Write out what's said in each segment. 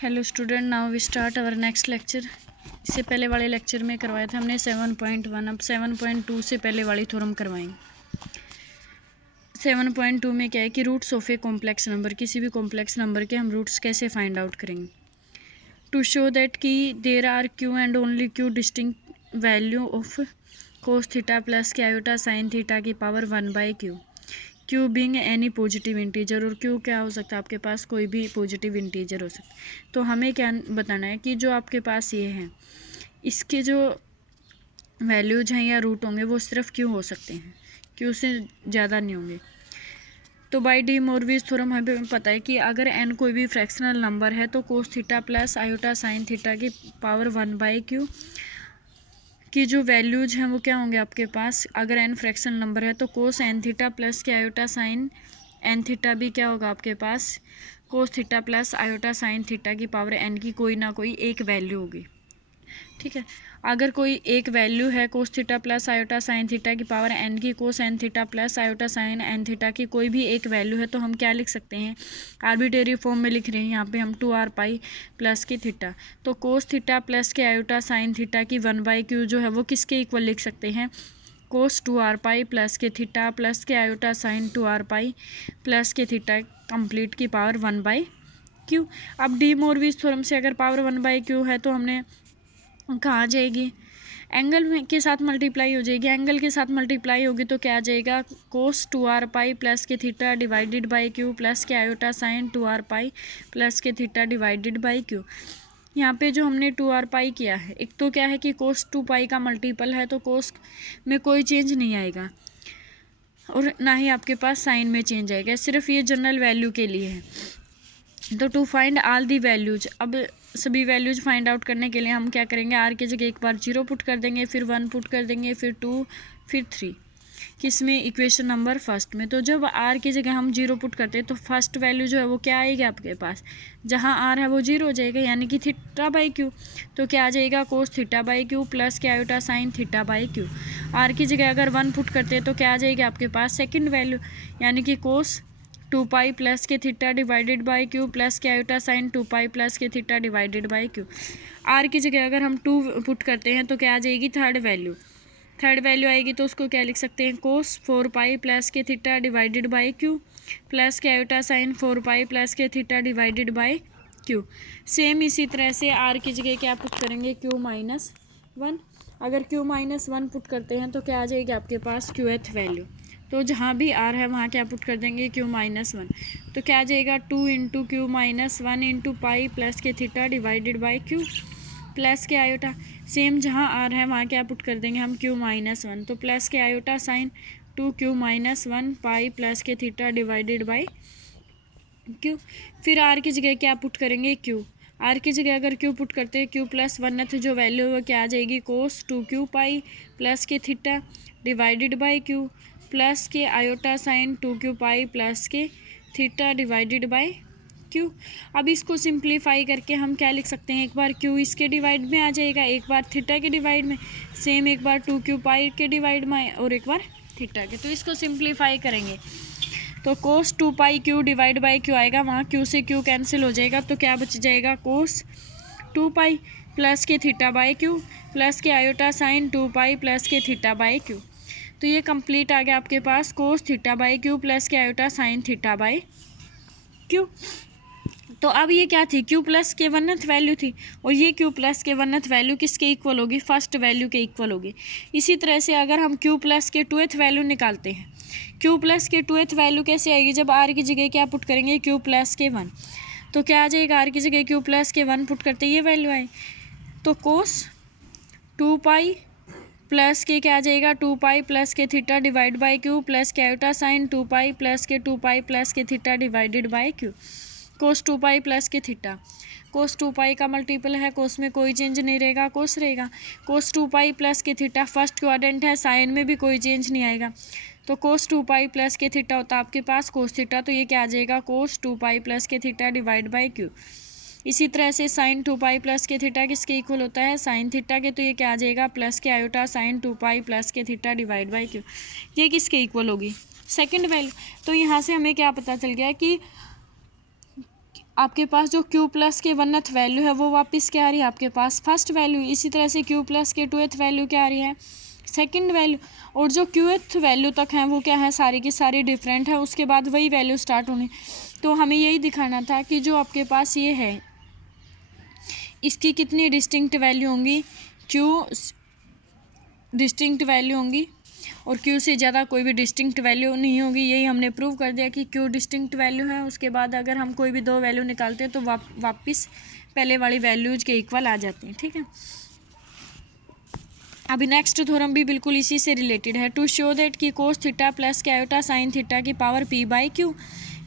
Hello student, now we start our next lecture. इससे पहले वाले लेक्चर में करवाया था हमने 7.1। अब 7.2 से पहले वाली थ्योरम करवाएंगे। 7.2 में क्या है कि roots of a complex number, किसी भी कॉम्प्लेक्स नंबर के हम रूट्स कैसे फाइंड आउट करेंगे। टू शो दैट कि there are q and only q distinct value of cos theta plus के आयोटा साइन थीटा की power 1/q। Q being any positive integer, और क्यू क्या हो सकता है आपके पास, कोई भी पॉजिटिव इंटीजर हो सकता है। तो हमें क्या बताना है कि जो आपके पास ये है, इसके जो वैल्यूज हैं या रूट होंगे वो सिर्फ क्यू हो सकते हैं, क्यू से ज़्यादा नहीं होंगे। तो बाय डी मोरवीज थ्योरम हमें पता है कि अगर एन कोई भी फ्रैक्शनल नंबर है तो कोस theta plus iota sine theta की पावर 1/q की जो वैल्यूज हैं वो क्या होंगे आपके पास। अगर एन फ्रैक्शनल नंबर है तो कोस एन थीटा प्लस के आयोटा साइन एन थीटा भी क्या होगा आपके पास, cos theta plus iota sine theta की पावर एन की कोई ना कोई एक वैल्यू होगी। ठीक है, अगर कोई एक वैल्यू है cos theta plus iota sine theta की पावर एन की, cos n theta plus iota sine n theta की कोई भी एक वैल्यू है, तो हम क्या लिख सकते हैं, आर्बिट्रेरी फॉर्म में लिख रहे हैं यहाँ पे हम 2r पाई प्लस की थीटा। तो कोस थीटा प्लस के आयोटा साइन थीटा की 1/q जो है वो किसके इक्वल लिख सकते हैं, कोस 2r पाई प्लस के थीटा प्लस के iota sine 2r pi plus के थीटा कंप्लीट की पावर 1/q। अब डी मोरवीज थ्योरम से अगर पावर 1/q है तो हमने कहाँ जाएगी, एंगल में के साथ मल्टीप्लाई हो जाएगी। एंगल के साथ मल्टीप्लाई होगी तो क्या आ जाएगा, कोस 2r पाई प्लस के theta divided by q plus के iota sine 2r pi plus के थीटा डिवाइडेड बाई क्यू। यहाँ पे जो हमने 2r पाई किया है, एक तो क्या है कि कोस 2 पाई का मल्टीपल है तो कोस में कोई चेंज नहीं आएगा और ना ही आपके पास साइन में चेंज आएगा, सिर्फ ये जनरल वैल्यू के लिए है। तो to find all the values, अब सभी वैल्यूज फाइंड आउट करने के लिए हम क्या करेंगे, आर की जगह एक बार 0 पुट कर देंगे, फिर 1 पुट कर देंगे, फिर 2, फिर 3, किस में, इक्वेशन नंबर फर्स्ट में। तो जब आर की जगह हम 0 पुट करते हैं तो फर्स्ट वैल्यू जो है वो क्या आएगी आपके पास, जहाँ आर है वो 0 हो जाएगा, यानी कि थीटा बाई क्यू। तो क्या आ जाएगा, cos theta by q plus के iota sine theta by q. R की जगह अगर 1 पुट करते हैं तो क्या आ जाएगी आपके पास, सेकेंड वैल्यू, यानी कि कोस 2 पाई प्लस के theta divided by q plus के आयोटा साइन 2 पाई प्लस के theta divided by q. R की जगह अगर हम 2 पुट करते हैं तो क्या आ जाएगी, थर्ड वैल्यू आएगी, तो उसको क्या लिख सकते हैं, कोस 4 पाई प्लस के theta divided by q plus के आयोटा साइन 4 पाई प्लस के theta divided by Q. Same इसी तरह से आर की जगह क्या पुट करेंगे, q-1। अगर q-1 पुट करते हैं तो क्या आ जाएगी आपके पास, qth वैल्यू। तो जहाँ भी आर है वहाँ क्या पुट कर देंगे, q-1। तो क्या आ जाएगा, 2 into q-1 into pi plus के theta divided by q plus के आयोटा। सेम जहाँ आर है वहाँ क्या पुट कर देंगे हम, q-1। तो प्लस के आयोटा साइन 2q-1 पाई प्लस के थीटा डिवाइडेड बाई क्यू। फिर आर की जगह क्या पुट करेंगे, क्यू। आर की जगह अगर क्यू पुट करते हैं, q+1 जो वैल्यू है वो क्या आ जाएगी, कोस 2q पाई प्लस के theta divided by q plus के iota sine 2q pi plus के थीटा डिवाइडेड बाई क्यू। अब इसको सिंप्लीफाई करके हम क्या लिख सकते हैं, एक बार क्यू इसके डिवाइड में आ जाएगा, एक बार थीटा के डिवाइड में, सेम एक बार 2q पाई के डिवाइड में और एक बार थीटा के। तो इसको सिंप्लीफाई करेंगे तो कोस 2 पाई क्यू डिवाइड बाई क्यू आएगा, वहाँ क्यू से क्यू कैंसिल हो जाएगा, तो क्या बच जाएगा, कोस 2 पाई प्लस के थीटा बाई क्यू प्लस के आयोटा साइन 2 पाई प्लस के थीटा बाई क्यू। तो ये कंप्लीट आ गया आपके पास, cos theta by q plus के iota sine theta by q. तो अब ये क्या थी, क्यू प्लस के 1th वैल्यू थी, और ये क्यू प्लस के 1th वैल्यू किसके इक्वल होगी, फर्स्ट वैल्यू के इक्वल होगी। इसी तरह से अगर हम क्यू प्लस के 2th वैल्यू निकालते हैं, क्यू प्लस के 2th वैल्यू कैसे आएगी, जब आर की जगह क्या पुट करेंगे, क्यू प्लस के 1। तो क्या आ जाएगा, आर की जगह क्यू प्लस के 1 पुट करते ये वैल्यू आए, तो कोस 2 पाई प्लस के क्या आ जाएगा, 2 पाई प्लस के theta divide by q plus के आयोटा साइन 2 पाई प्लस के 2 पाई प्लस के theta divided by Q. Cos 2 pi plus के थीटा, कोस 2 पाई का मल्टीपल है, कोस में कोई चेंज नहीं रहेगा, कोस रहेगा। कोस 2 पाई प्लस के थीटा फर्स्ट क्वाड्रेंट है, साइन में भी कोई चेंज नहीं आएगा, तो कोस 2 पाई प्लस के थीटा होता है आपके पास कोस थीटा, तो ये क्या आ जाएगा, कोस 2 पाई प्लस के थीटा डिवाइड बाई क्यू। इसी तरह से साइन 2 पाई प्लस के थीटा किसके इक्वल होता है, साइन थीटा के, तो ये क्या आ जाएगा, प्लस के आयोटा साइन 2 पाई प्लस के थीटा डिवाइड बाई क्यू। ये किसके इक्वल होगी, सेकंड वैल्यू। तो यहाँ से हमें क्या पता चल गया कि आपके पास जो q प्लस के 1th वैल्यू है वो वापस क्या आ रही है आपके पास फर्स्ट वैल्यू। इसी तरह से q प्लस के 2th वैल्यू क्या आ रही है सेकंड वैल्यू। और जो qth वैल्यू तक हैं वो क्या है सारी की सारी डिफरेंट है, उसके बाद वही वैल्यू स्टार्ट होनी। तो हमें यही दिखाना था कि जो आपके पास ये है इसकी कितनी डिस्टिंक्ट वैल्यू होंगी, q डिस्टिंक्ट वैल्यू होंगी और q से ज़्यादा कोई भी डिस्टिंक्ट वैल्यू नहीं होगी। यही हमने प्रूव कर दिया कि q डिस्टिंक्ट वैल्यू है। उसके बाद अगर हम कोई भी दो वैल्यू निकालते हैं तो वापस पहले वाली वैल्यूज के इक्वल आ जाती हैं। ठीक है, अभी नेक्स्ट थ्योरम भी बिल्कुल इसी से रिलेटेड है। टू शो दैट कि cos theta plus iota sine theta की power p by q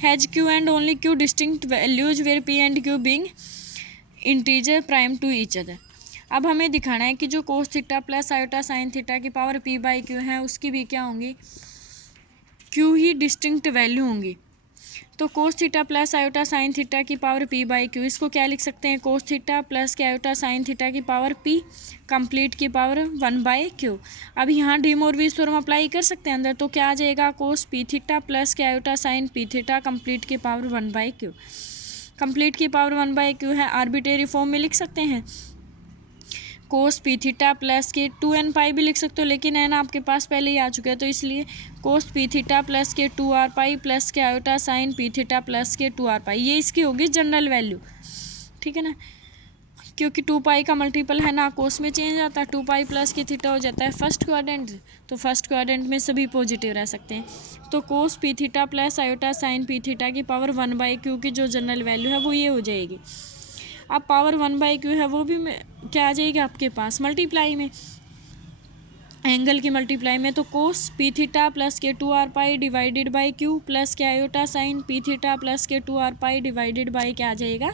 has q and only q distinct values where p and q being integer prime to each other. अब हमें दिखाना है कि जो cos theta plus iota sine theta की power p by q है उसकी भी क्या होंगी q ही डिस्टिंक्ट वैल्यू होंगी। तो कोस theta plus iota sine theta की पावर p बाई क्यू, इसको क्या लिख सकते हैं कोस थीटा प्लस के आयोटा साइन थीटा की पावर p कंप्लीट की पावर 1 बाई क्यू। अब यहाँ डी मोरविज थ्योरम अप्लाई कर सकते हैं अंदर, तो क्या आ जाएगा कोस p थीटा प्लस के iota sign p theta complete की पावर 1 बाई क्यू। कंप्लीट की पावर 1 बाई क्यू है, आर्बिट्रेरी फॉर्म में लिख सकते हैं कोस पी थीटा प्लस के 2n पाई भी लिख सकते हो, लेकिन n आपके पास पहले ही आ चुका है तो इसलिए कोस पी थीटा प्लस के 2r पाई प्लस के iota sine p theta plus के 2r पाई, ये इसकी होगी जनरल वैल्यू। ठीक है ना, क्योंकि 2 पाई का मल्टीपल है ना कोस में चेंज आता है, 2 पाई प्लस के थीटा हो जाता है फर्स्ट क्वाड्रेंट, तो फर्स्ट क्वाड्रेंट में सभी पॉजिटिव रह सकते हैं। तो cos p theta plus iota sine p theta की पावर 1 बाई क्यू की जो जनरल वैल्यू है वो ये हो जाएगी। अब पावर 1 बाई क्यू है वो भी क्या आ जाएगी आपके पास मल्टीप्लाई में, एंगल की मल्टीप्लाई में। तो कोस पी थीटा प्लस के 2r pi divided by q plus के iota sine p theta plus के 2r पाई डिवाइडेड बाई क्या आ जाएगा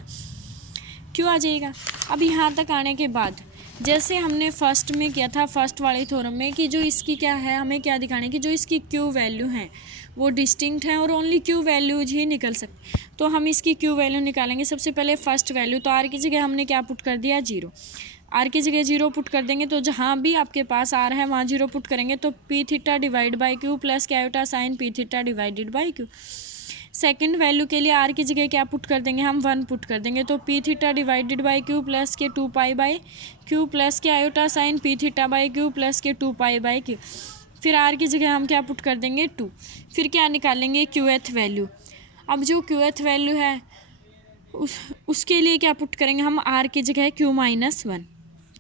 क्यू आ जाएगा। अब यहाँ तक आने के बाद जैसे हमने फर्स्ट में किया था फर्स्ट वाले थ्योरम में कि जो इसकी क्या है हमें क्या दिखाना है कि जो इसकी क्यू वैल्यू है वो डिस्टिंक्ट है और ओनली क्यू वैल्यूज ही निकल सकती। तो हम इसकी क्यू वैल्यू निकालेंगे। सबसे पहले फर्स्ट वैल्यू, तो आर की जगह हमने क्या पुट कर दिया 0, आर की जगह 0 पुट कर देंगे तो जहाँ भी आपके पास आर है वहाँ 0 पुट करेंगे तो p theta divide by q plus के iota sine p theta divided by q. Second value के लिए आर की जगह क्या पुट कर देंगे हम 1 पुट कर देंगे तो p theta divided by q plus के 2 पाई बाई क्यू प्लस के iota sine p theta by q plus के 2 पाई बाई क्यू। फिर आर की जगह हम क्या पुट कर देंगे 2, फिर क्या निकालेंगे क्यूएथ वैल्यू। अब जो क्यूएथ वैल्यू है उसके लिए क्या पुट करेंगे हम आर की जगह क्यू माइनस 1,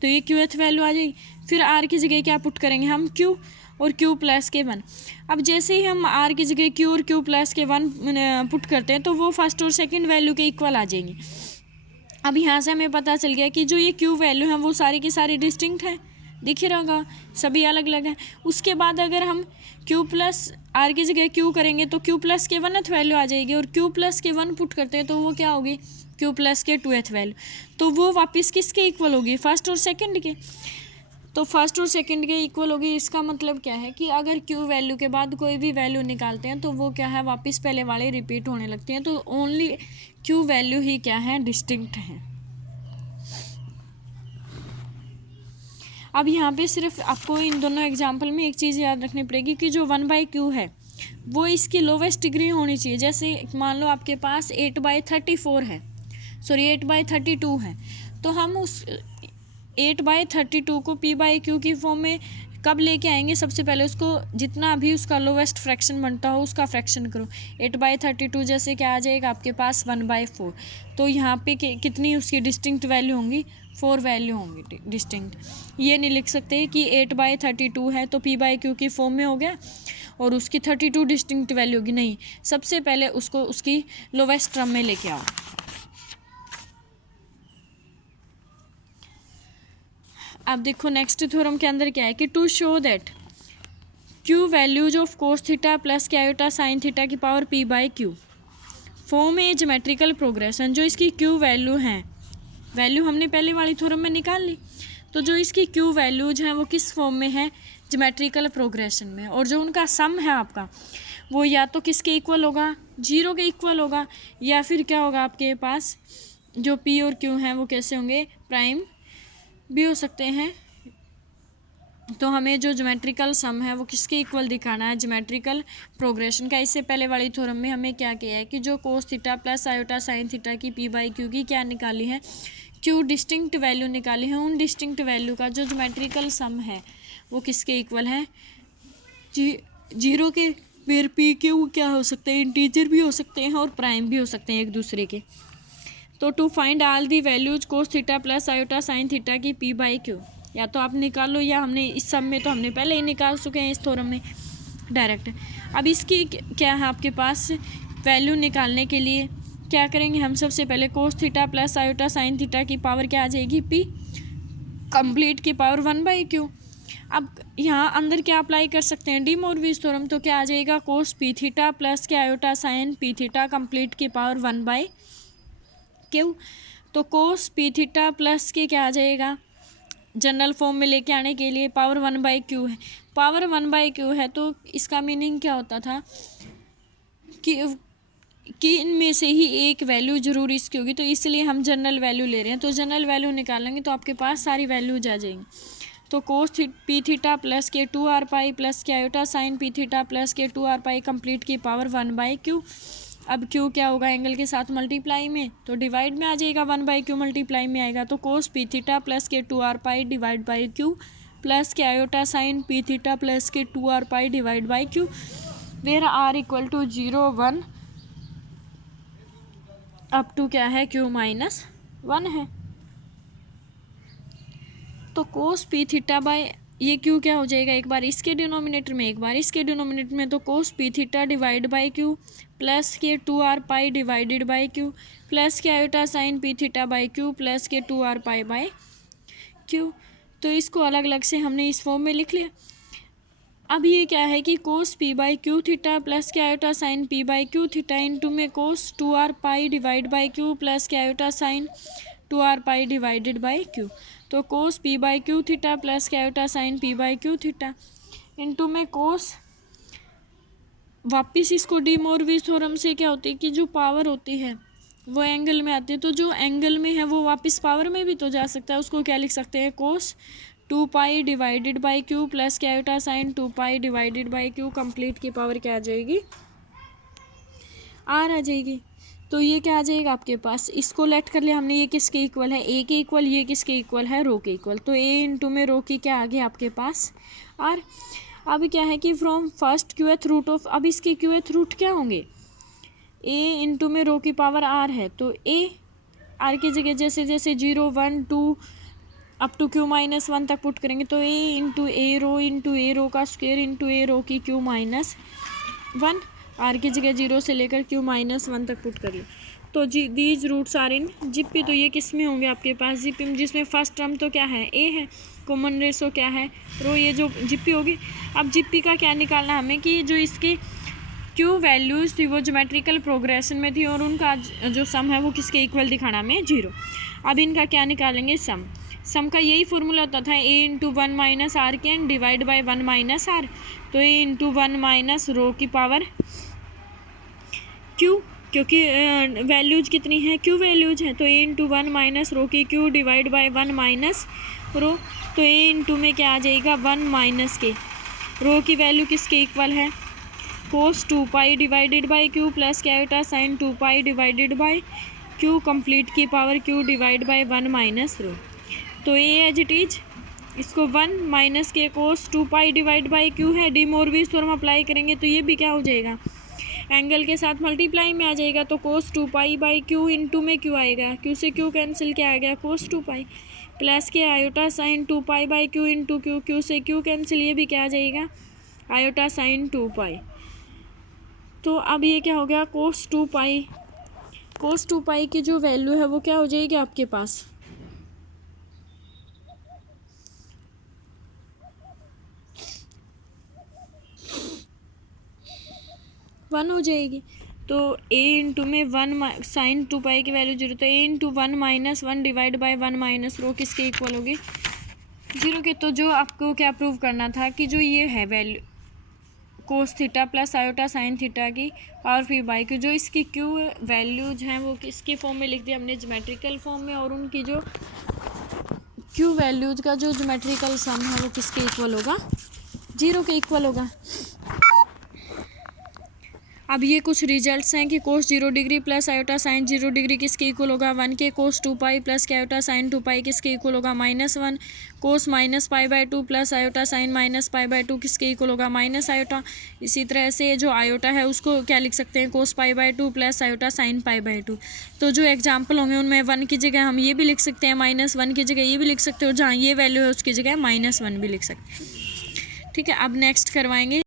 तो ये क्यूएथ वैल्यू आ जाएगी। फिर आर की जगह क्या पुट करेंगे हम क्यू और क्यू प्लस के 1। अब जैसे ही हम आर की जगह क्यू और क्यू प्लस के 1 पुट करते हैं तो वो फर्स्ट और सेकंड वैल्यू के इक्वल आ जाएंगे। अब यहाँ से हमें पता चल गया कि जो ये क्यू वैल्यू है वो सारी की सारी डिस्टिंक्ट है, दिख ही रहेगा सभी अलग अलग हैं। उसके बाद अगर हम क्यू प्लस आर की जगह क्यू करेंगे तो क्यू प्लस के 1th वैल्यू आ जाएगी और क्यू प्लस के 1 पुट करते हैं तो वो क्या होगी क्यू प्लस के 2th वैल्यू, तो वो वापस किसके इक्वल होगी फर्स्ट और सेकंड के, तो फर्स्ट और सेकंड के इक्वल होगी। इसका मतलब क्या है कि अगर क्यू वैल्यू के बाद कोई भी वैल्यू निकालते हैं तो वो क्या है वापस पहले वाले रिपीट होने लगती हैं, तो ओनली क्यू वैल्यू ही क्या है डिस्टिंक्ट है। अब यहाँ पे सिर्फ आपको इन दोनों एग्जाम्पल में एक चीज़ याद रखनी पड़ेगी कि जो 1 बाई क्यू है वो इसकी लोवेस्ट डिग्री होनी चाहिए। जैसे मान लो आपके पास 8/34 है, सॉरी 8/32 है, तो हम उस 8/32 को p बाई क्यू की फॉर्म में कब लेके आएंगे, सबसे पहले उसको जितना भी उसका लोवेस्ट फ्रैक्शन बनता हो उसका फ्रैक्शन करो। 8/32 जैसे क्या आ जाएगा आपके पास 1/4, तो यहाँ पे कितनी उसकी डिस्टिंक्ट वैल्यू होंगी 4 वैल्यू होंगी डिस्टिंक्ट। ये नहीं लिख सकते कि 8/32 है तो p बाई क्यू की फॉर्म में हो गया और उसकी 32 डिस्टिंक्ट वैल्यू होगी, नहीं, सबसे पहले उसको उसकी लोवेस्ट टर्म में लेके आओ। अब देखो नेक्स्ट थ्योरम के अंदर क्या है कि to show that q values of cos theta plus के आयोटा साइन थीटा की power p by q form a geometrical progression. जो इसकी क्यू वैल्यू हैं, वैल्यू हमने पहले वाली थ्योरम में निकाल ली, तो जो इसकी क्यू वैल्यूज हैं वो किस फॉर्म में है ज्योमेट्रिकल प्रोग्रेशन में, और जो उनका सम है आपका वो या तो किसके इक्वल होगा 0 के इक्वल होगा, या फिर क्या होगा आपके पास जो p और q हैं वो कैसे होंगे प्राइम भी हो सकते हैं तो हमें जो ज्योमेट्रिकल सम है वो किसके इक्वल दिखाना है, ज्योमेट्रिकल प्रोग्रेशन का। इससे पहले वाली थ्योरम में हमें क्या किया है कि जो cos theta plus iota sine theta की पी बाई क्यू की क्या निकाली है, क्यू डिस्टिंक्ट वैल्यू निकाली है। उन डिस्टिंक्ट वैल्यू का जो ज्योमेट्रिकल सम है वो किसके इक्वल है, जीरो के, फिर पी क्यू क्या हो सकते हैं, इंटीजर भी हो सकते हैं और प्राइम भी हो सकते हैं एक दूसरे के। तो to find all the values cos theta plus iota sine theta की पी बाई क्यू, या तो आप निकालो या हमने इस सब में तो हमने पहले ही निकाल चुके हैं इस थ्योरम में डायरेक्ट। अब इसकी क्या है आपके पास, वैल्यू निकालने के लिए क्या करेंगे हम, सबसे पहले कोस theta plus iota sine theta की पावर क्या आ जाएगी, पी कंप्लीट की पावर 1/q। अब यहाँ अंदर क्या अप्लाई कर सकते हैं, डी मोरविज थ्योरम, तो क्या आ जाएगा, कोस पी थीटा प्लस के iota sine p theta complete की पावर 1/q। तो कोस पी थीटा प्लस के क्या आ जाएगा, जनरल फॉर्म में लेके आने के लिए पावर 1/q है, पावर 1/q है। तो इसका मीनिंग क्या होता था कि इनमें से ही एक वैल्यू जरूर इसकी होगी, तो इसलिए हम जनरल वैल्यू ले रहे हैं। तो जनरल वैल्यू निकालेंगे तो आपके पास सारी वैल्यूज आ जाएंगी। तो कोस पी थीटा प्लस के 2r पाई प्लस के iota sine p theta plus के 2r पाई कंप्लीट की पावर 1/q। अब q क्या होगा, एंगल के साथ मल्टीप्लाई में, तो डिवाइड में आ जाएगा, 1/q मल्टीप्लाई में आएगा। तो कोस पी थीटा प्लस के 2r pi divide by q plus के iota sine p theta plus के 2r pi divide by q, where r equal to 0 1 up to क्या है, q माइनस 1 है। तो कोस पी थीटा बाय ये q क्या हो जाएगा, एक बार इसके डिनोमिनेटर में एक बार इसके डिनोमिनेटर में, तो cos p theta divide by q plus के 2r pi divided by q plus के iota sine p theta by q plus के 2r पाई बाई q। तो इसको अलग अलग से हमने इस फॉर्म में लिख लिया। अब ये क्या है कि cos p by q theta plus के iota sine p by q theta into में cos 2r pi divide by q plus के iota sine 2r pi divided by q। तो cos p by q theta plus के iota sine p by q theta into में cos, वापिस इसको D Moivre's theorem से क्या होती है कि जो पावर होती है वो एंगल में आती है, तो जो एंगल में है वो वापस पावर में भी तो जा सकता है। उसको क्या लिख सकते हैं, cos 2 pi divided by q plus के iota sine 2 pi divided by q complete की पावर क्या आ जाएगी, आर आ जाएगी। तो ये क्या आ जाएगा आपके पास, इसको लेट कर लिया हमने, ये किसके इक्वल है, ए के इक्वल, ये किसके इक्वल है, रो के इक्वल। तो ए इंटू में रो की क्या आ गया आपके पास, आर। अब क्या है कि फ्रॉम फर्स्ट क्यूएथ रूट ऑफ, अब इसके क्यूएथ रूट क्या होंगे, ए इंटू में रो की पावर आर है, तो ए आर की जगह जैसे जैसे 0 1 2 अप टू q माइनस 1 तक पुट करेंगे, तो ए इंटू ए रो का स्क्वायर इंटू ए रो की q माइनस 1, आर की जगह 0 से लेकर q माइनस 1 तक पुट कर लो। तो दीज रूट्स आर इन जिप्पी, तो ये किस में होंगे आपके पास, जिप्पी में, जिसमें फर्स्ट टर्म तो क्या है, ए है, कॉमन रेशो क्या है, रो, ये जो जिप्पी होगी। अब जिप्पी का क्या निकालना हमें कि जो इसके क्यू वैल्यूज़ थी वो ज्योमेट्रिकल प्रोग्रेशन में थी और उनका जो सम है वो किसके इक्वल दिखाना हमें, 0। अब इनका क्या निकालेंगे, सम का यही फॉर्मूला होता था, ए इंटू 1 माइनस आर के and divide by 1 minus r. तो ए इंटू 1 माइनस रो की पावर क्यू, क्योंकि वैल्यूज कितनी है, क्यू वैल्यूज है, तो ए इंटू 1 माइनस रो की क्यू डिवाइड बाई 1 माइनस रो। तो ए इंटू में क्या आ जाएगा, 1 माइनस के, रो की वैल्यू किसके इक्वल है, cos 2 pi divided by q plus के iota sine 2 pi divided by q complete की power q divide by 1 minus रो। तो ए एज इट इज, इसको 1 माइनस के cos 2 pi divide by q है, डी मोरविज थ्योरम अप्लाई करेंगे तो ये भी क्या हो जाएगा, एंगल के साथ मल्टीप्लाई में आ जाएगा। तो कोस 2 पाई बाई क्यू इंटू में क्यू आएगा, क्यू से क्यू कैंसिल, क्या आ गया, कोस 2 पाई प्लस के iota sine 2 pi by Q into Q, Q से क्यू कैंसिल, ये भी क्या आ जाएगा, आयोटा साइन 2 पाई। तो अब ये क्या हो गया, कोस 2 पाई, कोस 2 पाई की जो वैल्यू है वो क्या हो जाएगी आपके पास, 1 हो जाएगी। तो a इंटू में 1 साइन 2 पाई की वैल्यू 0, तो a into 1 minus 1 divide by 1 minus रो किसके इक्वल होगी, 0 के। तो जो आपको क्या प्रूव करना था कि जो ये है वैल्यू कोस theta plus iota sine theta की पावर पी बाई क्यू, जो इसकी क्यू वैल्यूज हैं वो किसके फॉर्म में लिख दिया हमने, ज्योमेट्रिकल फॉर्म में, और उनकी जो क्यू वैल्यूज का जो ज्योमेट्रिकल सम है वो किसके इक्वल होगा, 0 के इक्वल होगा। अब ये कुछ रिजल्ट्स हैं कि कोस 0 degree plus iota sign 0 degree किसके इक्वल होगा, 1 के कोस 2 पाई प्लस के आयोटा साइन 2 पाई किसके इक्वल होगा, -1 कोस -पाई/2 प्लस आयोटा साइन -पाई/2 किसके इक्वल होगा, माइनस आयोटा। इसी तरह से जो आयोटा है उसको क्या लिख सकते हैं, कोस पाई/2 प्लस आयोटा साइन पाई/2। तो जो एग्जाम्पल होंगे उनमें 1 की जगह हम ये भी लिख सकते हैं, -1 की जगह ये भी लिख सकते हो, जहाँ ये वैल्यू है उसकी जगह -1 भी लिख सकते हैं। ठीक है, अब नेक्स्ट करवाएंगे